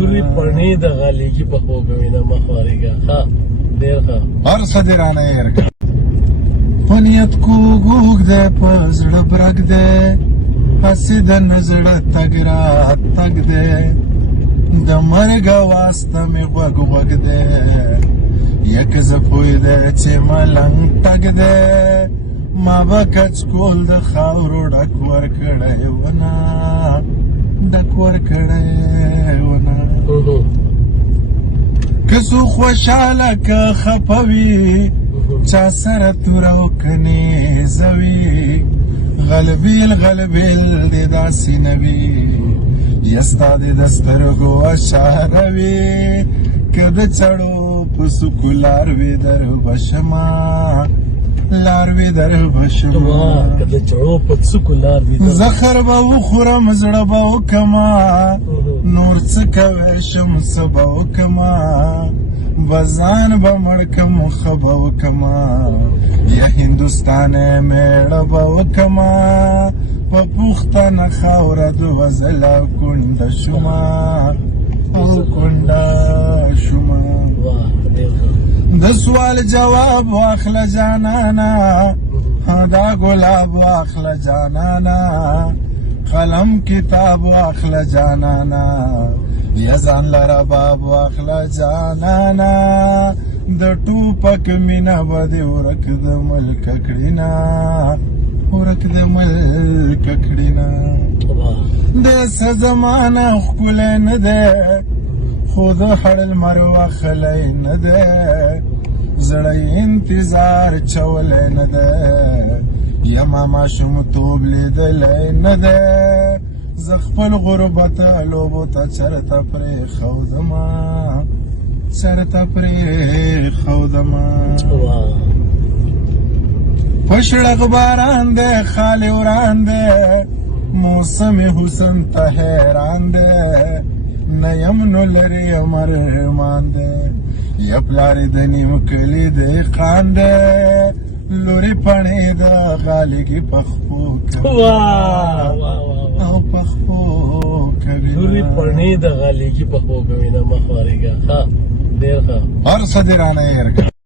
لوري پړنی د غالیږي په خوږوي نه مخوارېږه ها ډېر ښه هر څه دې رانه هېر کړه په نیت کوږ دی په زړه برګ دی هسې د نه زړه تګ را تګ دی د مرګ واسطه مې غوږ غوږ دی یک زه پوی دی چې ملنګ ټګ دی ما به کچکول د خاورو ډک ورکړی ونه ډک ورکړی ونه که څوک خوشحاله که خفه وي چا سره توره او که نیزه وي غلبیل غلبیل دې داسې نه وي یا ستا دې د سترګو اشاره وي که د چړو په څوکو لار وي در بشمه لار وي در بشمه که د چړو په څوکو لار وي زخر به وخورم زړه به وکمه نور څه کوی شم څه به وکمه بزان به مړ کم ښه به وکمه یا هندوستانه میړه به وکمه په پوښتنه خاوره دوه ځله کونډه شومه او کونډه شومه د سوال جواب واخله جانانا دا ګلاب واخله جانانا قلم کتاب واخله جانانا یا ځان لره باب واخله جانانا د ټوپک مینه به دې ورک د ملکه کړینه ورک د ملکه کړینه د څه زمانه ښکلی نه دی خو د هړ لمر وخلی نه دی زړی انتظار چولی نه دی یما ماشومتوب لیدلی نه دی زه خپل غربت لوبو ته چرته پرېښودمه چرته پرېښودمه په شړق باران دی خالي وران دی موسم حسن ته حیران دی نه یم نو لرې مرمان دی یا پلارې د نیم کلي دهقان دی لورې پڼې د غالیږي پخپو کوي او پخپو کوي لوري پړنی د غالیږي په خوږوي نه مخوارېږه ها ډېر ښه هر څه دې رانه هېر کړه